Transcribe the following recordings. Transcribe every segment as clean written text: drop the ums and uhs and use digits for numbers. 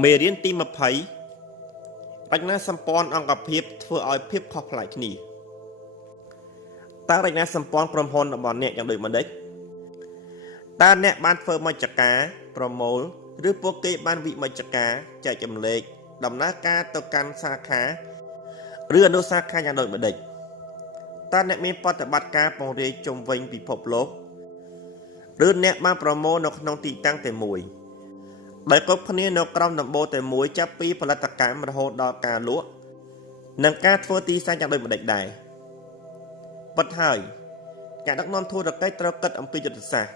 មេរៀនទី20រចនាសម្ព័ន្ធអង្គភាពធ្វើឲ្យភាពខុសប្លែកគ្នាតើរចនាសម្ព័ន្ធក្រុមហ៊ុនរបស់អ្នកយ៉ាងដូចម្តេចតើអ្នកបានធ្វើមជ្ឈការប្រមូលឬពួកគេបានវិមជ្ឈការចែកចម្លែកដំណើរការទៅកាន់សាខាឬអនុសាខាយ៉ាងដូចម្តេចតើអ្នកមានប្រតិបត្តិការពង្រាយជុំវិញពិភពលោកឬអ្នកបានប្រមូលនៅក្នុងទីតាំងតែមួយដោយគ្រប់គ្នានៅក្រោមដំបូលតែមួយចាប់ពីផលិតកម្មរហូតដល់ការលក់និងការធ្វើទីផ្សារយ៉ាងដូចម្តេចដែរពិតហើយការដឹកនាំធុរកិច្ចត្រូវគិតអំពីយុទ្ធសាស្ត្រ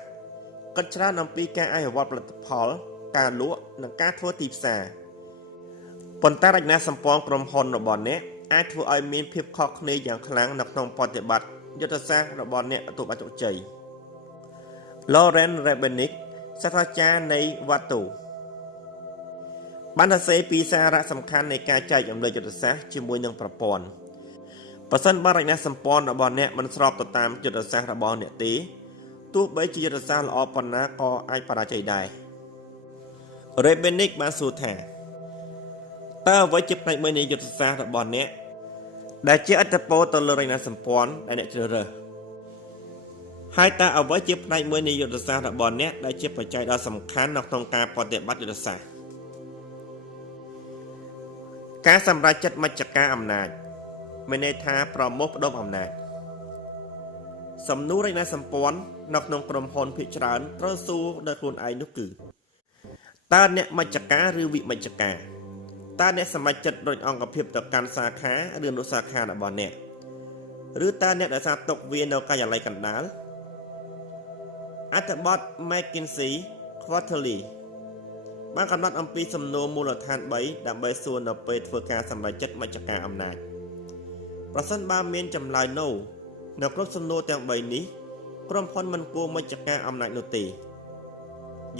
គិតច្រើនអំពីការអភិវឌ្ឍផលិតផលការលក់និងការធ្វើទីផ្សារប៉ុន្តែរចនាសម្ព័ន្ធក្រុមហ៊ុនរបស់អ្នកអាចធ្វើឲ្យមានភាពខុសគ្នាយ៉ាងខ្លាំងនៅក្នុងប្រតិបត្តិយុទ្ធសាស្ត្ររបស់អ្នកទទួលបានជោគជ័យ Lauren Rebenick សាស្ត្រាចារ្យនៃ Wattu បានសរសេរពីសារៈសំខាន់នៃការចែកចម្លែកយុទ្ធសាស្ត្រជាមួយនឹងប្រព័ន្ធបើសិនបើរចនាសម្ព័ន្ធរបស់អ្នកមិនស្របទៅតាមយុទ្ធសាស្ត្ររបស់អ្នកទេទោះបីជាយុទ្ធសាស្ត្រល្អប៉ុណ្ណាក៏អាចបរាជ័យដែរ Rebenick បានសួរថាតើអ្វីជាផ្នែកមួយនៃយុទ្ធសាស្ត្ររបស់អ្នកដែលជាឥទ្ធិពលទៅលើរចនាសម្ព័ន្ធដែលអ្នកជ្រើសរើសហើយតើអ្វីជាផ្នែកមួយនៃយុទ្ធសាស្ត្ររបស់អ្នកដែលជាបច្ច័យដ៏សំខាន់នៅក្នុងការប្រតិបត្តិយុទ្ធសាស្ត្រការសម្រេចចិត្តមជ្ឈការអំណាចមានន័យថាប្រមូលផ្ដុំអំណាចសំណួររចនាសម្ព័ន្ធនៅក្នុងក្រុមហ៊ុនភាគច្រើនត្រូវសួរដោយខ្លួនឯងនោះគឺតើអ្នកមជ្ឈការឬវិមជ្ឈការតើអ្នកសម្រេចចិត្តដូចអង្គភាពទៅកាន់សាខាឬអនុសាខារបស់អ្នកឬតើអ្នកដែលសារទុកវានៅការិយាល័យកណ្ដាលអត្ថបទ McKinsey Quarterly បានកំណត់អំពីសំណួរមូលដ្ឋាន3ដើម្បីសួរនៅពេលធ្វើការសម្រេចចិត្តមជ្ឈការអំណាចប្រសិនបើមានចម្លើយ No នៅគ្រប់សំណួរទាំង3នេះក្រុមហ៊ុនមិនគួរមជ្ឈការអំណាចនោះទេ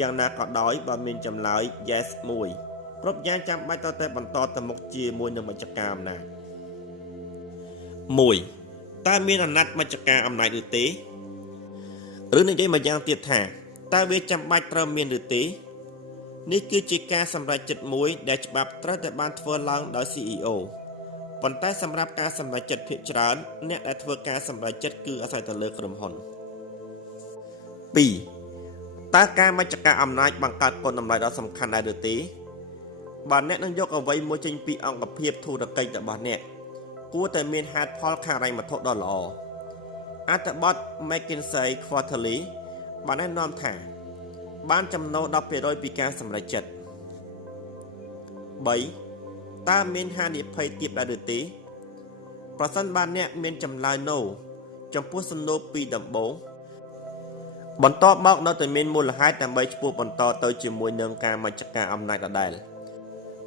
យ៉ាងណាក៏ដោយបើមានចម្លើយ Yes មួយគ្រប់យ៉ាងចាំបាច់ត្រូវតែបន្តទៅមុខជាមួយនឹងមជ្ឈការអំណាច1តើមានអាណត្តិមជ្ឈការអំណាចឬទេឬនិយាយមកយ៉ាងទៀតថាតើវាចាំបាច់ត្រូវមានឬទេនេះគឺជាការសម្រេចចិត្តមួយដែលច្បាប់ត្រូវតែបានធ្វើឡើងដោយ CEO ប៉ុន្តែសម្រាប់ការសម្រេចចិត្តភាគច្រើនអ្នកដែលធ្វើការសម្រេចចិត្តគឺអាស្រ័យទៅលើក្រុមហ៊ុន2តើការមជ្ឈការអំណាចបង្កើតគុណតម្លៃដ៏សំខាន់ដែរឬទេបើអ្នកនឹងយកអ្វីមួយចេញពីអង្គភាពធុរកិច្ចរបស់អ្នកគួរតែមានហេតុផលខាងហិរញ្ញវត្ថុដ៏ល្អអត្ថបទ McKinsey Quarterly បានណែនាំថាបានចំណូល 10% ពីការសម្រេចចិត្ត3តើមានហានិភ័យទាបដែរឬទេប្រសិនបើអ្នកមានចម្លើយ No ចំពោះសំណួរពីដំបូងបន្ទាប់មកនៅតែមានមូលហេតុដើម្បីឈ្មោះបន្តទៅជាមួយនឹងការមជ្ឈការអំណាចដដែល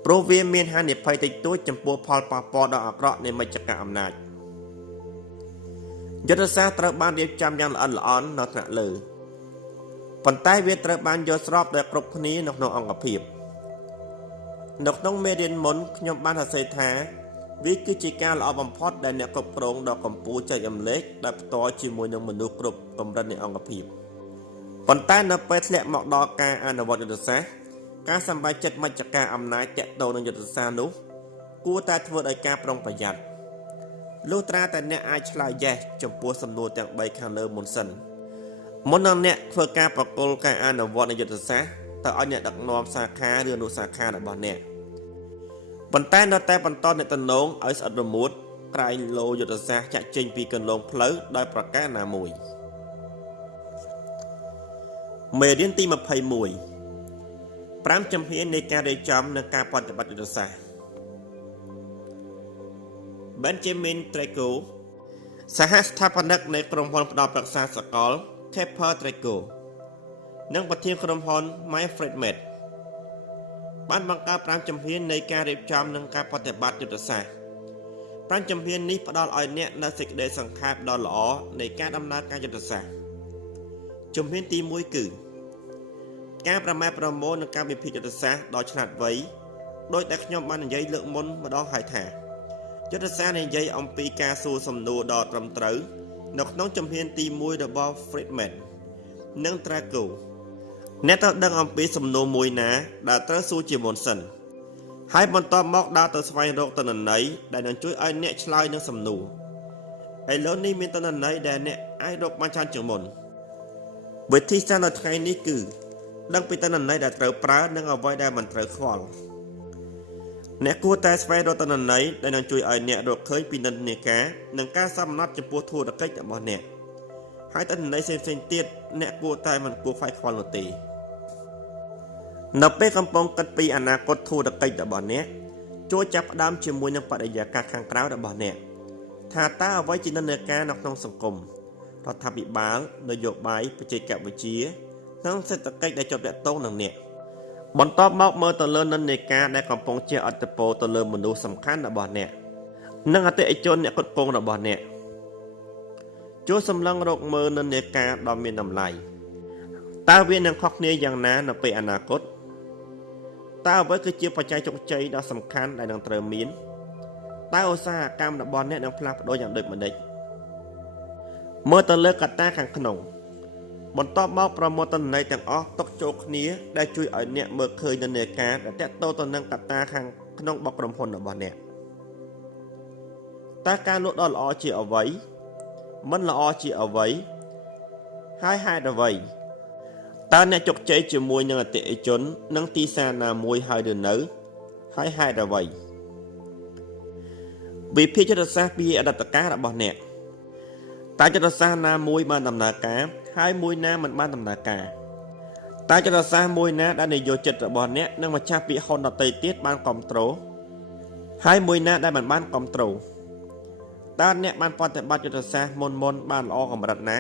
ព្រោះវាមានហានិភ័យតិចតួចចំពោះផលប៉ះពាល់ដ៏អាក្រក់នៃមជ្ឈការអំណាចយុទ្ធសាស្ត្រត្រូវបានរៀបចំយ៉ាងល្អិតល្អន់នៅថ្នាក់លើប៉ុន្តែវាត្រូវបានយល់ស្របដោយគ្រប់គ្នានៅក្នុងអង្គភាពនៅក្នុងមេរៀនមុនខ្ញុំបានសរសេរថាវាគឺជាការល្អបំផុតដែលអ្នកគ្រប់គ្រងដ៏កម្ពុជាចែករំលែកដោយផ្ទាល់ជាមួយនឹងមនុស្សគ្រប់កម្រិតនៃអង្គភាពប៉ុន្តែនៅពេលធ្លាក់មកដល់ការអនុវត្តយុទ្ធសាស្ត្រការសម្រេចចិត្តមជ្ឈការអំណាចទាក់ទងនឹងយុទ្ធសាស្ត្រនោះគួរតែធ្វើដោយការប្រុងប្រយ័ត្នលុះត្រាតែអ្នកអាចឆ្លើយ Yes ចំពោះសំណួរទាំង3ខាងលើមុនសិនមុននឹងអ្នកធ្វើការប្រគល់ការអនុវត្តនៃយុទ្ធសាស្ត្រទៅឲ្យអ្នកដឹកនាំសាខាឬអនុសាខារបស់អ្នកប៉ុន្តែនៅតែបន្តអ្នកតំណងឲ្យស្អិតរមួតក្រែងលោយុទ្ធសាស្ត្រចាក់ចេញពីគន្លងផ្លូវដោយប្រការណាមួយមេរៀនទី21 5ជំហាននៃការរៀបចំនិងការប្រតិបត្តិយុទ្ធសាស្ត្រ Benjamin Trago សហស្ថាបនិកនៃក្រុមហ៊ុនផ្ដល់ប្រឹក្សាសកល Kepler Trago និងប្រធានក្រុមហ៊ុន MyFredMed បានបង្កើត5ជំហាននៃការរៀបចំនិងការប្រតិបត្តិយុទ្ធសាស្ត្រ5ជំហាននេះផ្ដល់ឲ្យអ្នកនូវសេចក្តីសង្ខេបដ៏ល្អនៃការដំណើរការយុទ្ធសាស្ត្រជំហានទី1គឺការប្រម៉ែប្រមូលនិងការវិភាគយុទ្ធសាស្ត្រដ៏ឆ្លាតវៃដោយដែលខ្ញុំបាននិយាយលើកមុនម្ដងហើយថាយុទ្ធសាស្ត្រនិយាយអំពីការសួរសំណួរដ៏ត្រឹមត្រូវនៅក្នុងជំហានទី1របស់ Friedman និង Trago អ្នកត្រូវដឹងអំពីសំណួរមួយណាដែលត្រូវសួរជាមុនសិន ហើយបន្តមកដើរទៅស្វែងរកទិន្នន័យដែលនឹងជួយឲ្យអ្នកឆ្លើយនឹងសំណួរឥឡូវនេះមានទិន្នន័យដែលអ្នកអាចរកបានច្រើនជាងមុនវិធីសាស្ត្រនៅថ្ងៃនេះគឺដឹងពីទិន្នន័យដែលត្រូវប្រើនិងអ្វីដែលមិនត្រូវខ្វល់អ្នកគួរតែស្វែងរកទិន្នន័យដែលនឹងជួយឲ្យអ្នករកឃើញពីនិន្នាការនិងការសំណត់ចំពោះធុរកិច្ចរបស់អ្នកហើយទិន្នន័យផ្សេងៗទៀតអ្នកគួរតែមិនគួរខ្វាយខ្វល់នោះទេនៅពេលកំពុងគិតពីអនាគតធុរកិច្ចរបស់អ្នកចូលចាប់ផ្ដើមជាមួយនឹងបរិយាកាសខាងក្រៅរបស់អ្នកថាតើអ្វីជានិន្នាការនៅក្នុងសង្គមរដ្ឋាភិបាលនយោបាយបច្ចេកវិទ្យានិងសេដ្ឋកិច្ចដែលជាប់ទាក់ទងនឹងអ្នកបន្ទាប់មកមើលទៅលើនិន្នាការដែលកំពុងជះឥទ្ធិពលទៅលើមនុស្សសំខាន់របស់អ្នកនិងអតិថិជនអ្នកគ្រប់គ្រងរបស់អ្នកចូលសម្លឹងរកមើលនិន្នាការដ៏មានតម្លៃតើវានឹងខុសគ្នាយ៉ាងណានៅពេលអនាគតតើអ្វីគឺជាបច្ច័យជោគជ័យដ៏សំខាន់ដែលនឹងត្រូវមានតើឧស្សាហកម្មរបស់អ្នកនឹងផ្លាស់ប្ដូរយ៉ាងដូចម្តេចមើលទៅលើកត្តាខាងក្នុងបន្ទាប់មកប្រមូលទិន្នន័យទាំងអស់ទុកចូលគ្នាដែលជួយឲ្យអ្នកមើលឃើញនិន្នាការដែលទាក់ទងទៅនឹងកត្តាខាងក្នុងរបស់ក្រុមហ៊ុនរបស់អ្នកតើការលក់ដ៏ល្អជាអ្វីមិនល្អជាអ្វីហើយហេតុអ្វីតើអ្នកជោគជ័យជាមួយនឹងអតិថិជននិងទីផ្សារណាមួយហើយឬនៅហើយហេតុអ្វីវិភាគយុទ្ធសាស្ត្រពីអតីតកាលរបស់អ្នកតើយុទ្ធសាស្ត្រណាមួយបានដំណើរការហើយមួយណាមិនបានដំណើរការតើយុទ្ធសាស្ត្រមួយណាដែលនយោជិតរបស់អ្នកនិងម្ចាស់ពាក្យហ៊ុនដទៃទៀតបានគ្រប់គ្រងហើយមួយណាដែលមិនបានគ្រប់គ្រងតើអ្នកបានបប្រតិបត្តិយុទ្ធសាស្ត្រមុនបានល្អកម្រិតណា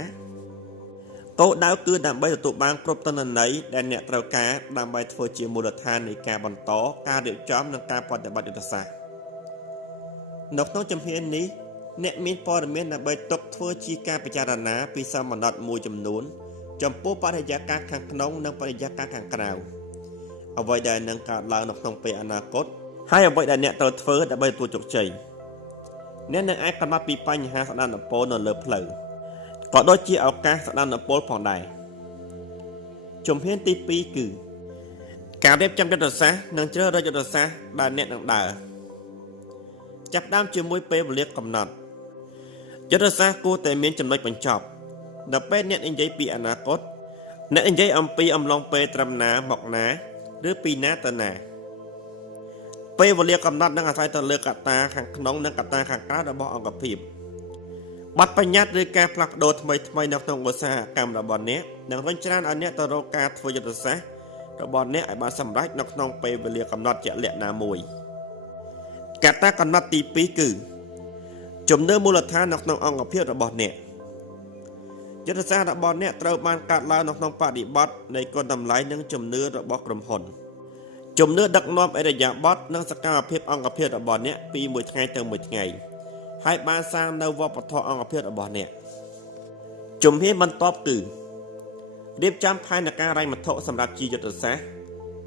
គោលដៅគឺដើម្បីទទួលបានគ្រប់ទិន្នន័យដែលអ្នកត្រូវការដើម្បីធ្វើជាមូលដ្ឋាននៃការបន្តការរៀបចំនិងការបប្រតិបត្តិយុទ្ធសាស្ត្រនៅក្នុងជំហាននេះអ្នកមានព័ត៌មានដើម្បីទុកធ្វើជាការពិចារណាពីសម្បត្តិមួយចំនួនចំពោះបរិយាកាសខាងក្នុងនិងបរិយាកាសខាងក្រៅអ្វីដែលនឹងកើតឡើងនៅក្នុងពេលអនាគតហើយអ្វីដែលអ្នកត្រូវធ្វើដើម្បីទទួលជោគជ័យអ្នកនឹងអាចកំណត់ពីបញ្ហាស្ដាននពលនៅលើផ្លូវក៏ដូចជាឱកាសស្ដាននពលផងដែរជំហានទី2គឺការរៀបចំយុទ្ធសាស្ត្រនិងជ្រើសរើសយុទ្ធសាស្ត្រដែលអ្នកនឹងដើរចាប់ផ្ដើមជាមួយពេលវេលាកំណត់យុទ្ធសាស្ត្រគួរតែមានចំណុចបញ្ចប់ដល់ពេលអ្នកនិយាយពីអនាគតអ្នកនិយាយអំពីអំឡុងពេលត្រឹមណាមកណាឬពីណាទៅណាពេលវេលាកំណត់នឹងអាស្រ័យទៅលើកត្តាខាងក្នុងនិងកត្តាខាងក្រៅរបស់អង្គភាពបទបញ្ញត្តិឬការផ្លាស់ប្ដូរថ្មីនៅក្នុងឧស្សាហកម្មរបស់អ្នកនឹងរុញច្រានឲ្យអ្នកទៅរកការធ្វើយុទ្ធសាស្ត្ររបស់អ្នកឲ្យបានសម្រេចនៅក្នុងពេលវេលាកំណត់ជាក់លាក់ណាមួយកត្តាកំណត់ទី2គឺជំនឿមូលដ្ឋាននៅក្នុងអង្គភាពរបស់អ្នកយុទ្ធសាស្ត្ររបស់អ្នកត្រូវបានកាត់ឡើងនៅក្នុងបរិបទនៃគុណតម្លៃនិងជំនឿរបស់ក្រុមហ៊ុនជំនឿដឹកនាំអរិយាប័ត្រនិងសកម្មភាពអង្គភាពរបស់អ្នកពីមួយថ្ងៃទៅមួយថ្ងៃហើយបានសាងនៅវប្បធម៌អង្គភាពរបស់អ្នកជំហានបន្ទាប់គឺរៀបចំផែនការរ៉ៃមត្ថុសម្រាប់ជាយុទ្ធសាស្ត្រ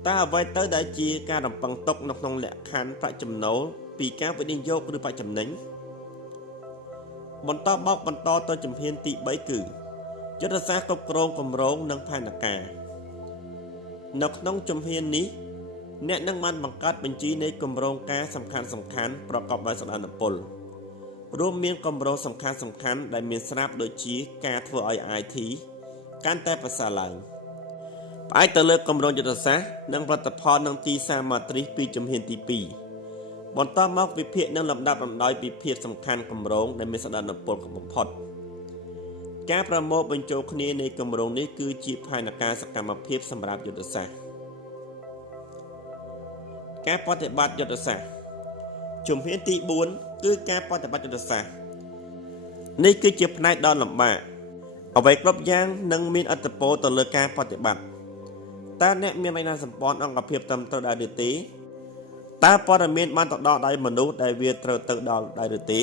តើអ្វីទៅដែលជាការរំពឹងទុកនៅក្នុងលក្ខខណ្ឌប្រាក់ចំណូលពីការវិនិយោគឬប្រាក់ចំណេញបន្តទៅជំហានទី3គឺយុទ្ធសាស្ត្រគ្រប់គ្រងគម្រោងនិងផែនការនៅក្នុងជំហាននេះអ្នកនឹងបានបង្កើតបញ្ជីនៃគម្រោងការសំខាន់ប្រកបដោយសក្តានុពលរួមមានគម្រោងសំខាន់ដែលមានស្រាប់ដូចជាការធ្វើឲ្យ IT កាន់តែប្រសើរឡើងផ្អែកទៅលើគម្រោងយុទ្ធសាស្ត្រនិងផលិតផលនិងទីផ្សារម៉ាទ្រីសពីជំហានទី2បន្តមកវិភាគនិងលំដាប់លំដោយពីភាពសំខាន់គម្រោងដែលមានសក្តានុពលបំផុតការប្រមូលបញ្ចូលគ្នានៃគម្រោងនេះគឺជាផែនការសកម្មភាពសម្រាប់យុទ្ធសាស្ត្រការបប្រតិបត្តិយុទ្ធសាស្ត្រជំហានទី4គឺការបប្រតិបត្តិយុទ្ធសាស្ត្រនេះគឺជាផ្នែកដ៏លំបាកអ្វីគ្រប់យ៉ាងនឹងមានឥទ្ធិពលទៅលើការប្រតិបត្តិតើអ្នកមានបញ្ហាសម្ព័ន្ធអង្គភាពត្រឹមត្រូវដែរឬទេតើព័ត៌មានបានទៅដល់ដៃមនុស្សដែលវាត្រូវទៅដល់ដែរឬទេ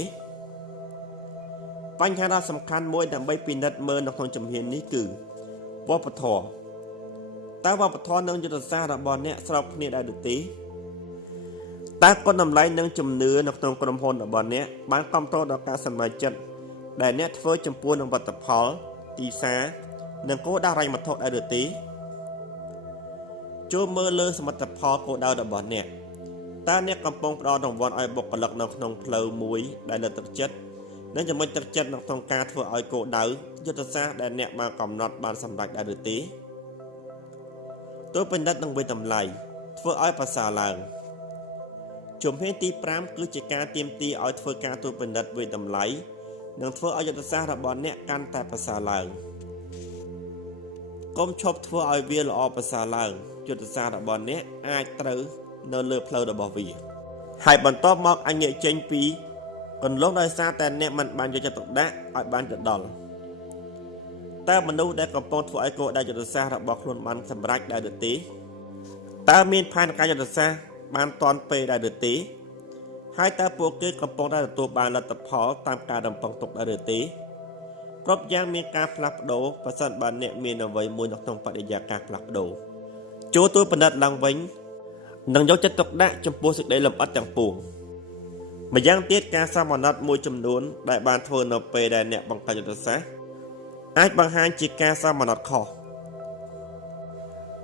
បញ្ហាដ៏សំខាន់មួយដើម្បីពិនិត្យមើលនៅក្នុងជំហាននេះគឺវប្បធម៌តើវប្បធម៌និងយុទ្ធសាស្ត្ររបស់អ្នកស្របគ្នាដែរឬទេតើគុណតម្លៃនិងជំនឿនៅក្នុងក្រុមហ៊ុនរបស់អ្នកបានគ្រប់គ្រងដល់ការសម្រេចចិត្តដែលអ្នកធ្វើចំពោះនឹងផលិតផលទីផ្សារនិងគោលដៅរ៉ៃមត្ថុដែរឬទេចូលមើលលើសមិទ្ធផលគោលដៅរបស់អ្នក តើអ្នកកំពុងផ្ដល់រង្វាន់ឲ្យបុគ្គលិកនៅក្នុងផ្លូវមួយដែលលើកទឹកចិត្តនិងជំរុញទឹកចិត្តនៅក្នុងការធ្វើឲ្យគោលដៅយុទ្ធសាស្ត្រដែលអ្នកបានកំណត់បានសម្រេចដែរឬទេទូបណ្ឌិតនឹងវិតម្លៃធ្វើឲ្យប្រសើរឡើងជំហានទី5គឺជាការទាមទារឲ្យធ្វើការទូបណ្ឌិតវិតម្លៃនិងធ្វើឲ្យយុទ្ធសាស្ត្ររបស់អ្នកកាន់តែប្រសើរឡើងកុំឈប់ធ្វើឲ្យវាល្អប្រសើរឡើងយុទ្ធសាស្ត្ររបស់អ្នកអាចត្រូវនៅលើផ្លូវរបស់វាហើយបន្ទាប់មកអញងាកចេញពីកន្លងដោយសារតែអ្នកមិនបានយកចិត្តទុកដាក់ឲ្យបានទៅដល់តើមនុស្សដែលកំពុងធ្វើឲ្យគោលដៅយុទ្ធសាស្ត្ររបស់ខ្លួនបានសម្រេចដែរឬទេតើមានផែនការយុទ្ធសាស្ត្របានទាន់ពេលដែរឬទេហើយតើពួកគេកំពុងតែទទួលបានលទ្ធផលតាមការរំពឹងទុកដែរឬទេគ្រប់យ៉ាងមានការផ្លាស់ប្ដូរប្រសិនបើអ្នកមានអ្វីមួយនៅក្នុងបរិយាកាសផ្លាស់ប្ដូរចូលទូពិនិត្យឡើងវិញនិងយកចិត្តទុកដាក់ចំពោះសេចក្តីលម្អិតទាំងពួងម្យ៉ាងទៀតការសម្អាណត្តិមួយចំនួនដែលបានធ្វើនៅពេលដែលអ្នកបង្កើតយុទ្ធសាស្ត្រអាចបង្ហាញជាការសម្អាណត្តិខុស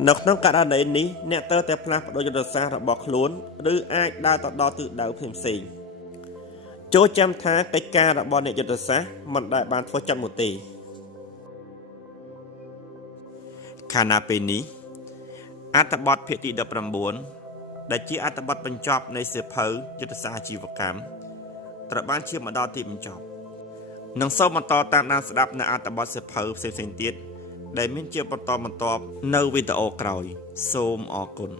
នៅក្នុងករណីនេះអ្នកត្រូវតែផ្លាស់ប្ដូរយុទ្ធសាស្ត្ររបស់ខ្លួនឬអាចដើរទៅដល់ទិសដៅផ្សេងៗចូលចាំថាកិច្ចការរបស់អ្នកយុទ្ធសាស្ត្រមិនដែលបានធ្វើចប់នោះទេខណៈពេលនេះអត្ថបទភាគទី19ដែលជាអត្ថបទបញ្ចប់នៃសៀវភៅយុទ្ធសាស្ត្រអាជីវកម្មត្រូវបានឈានមកដល់ទីបញ្ចប់និងសូមបន្តតាមដានស្ដាប់នៅអត្ថបទសៀវភៅផ្សេងៗទៀតដែលមានជាបន្តបន្ទាប់នៅវីដេអូក្រោយសូមអរគុណ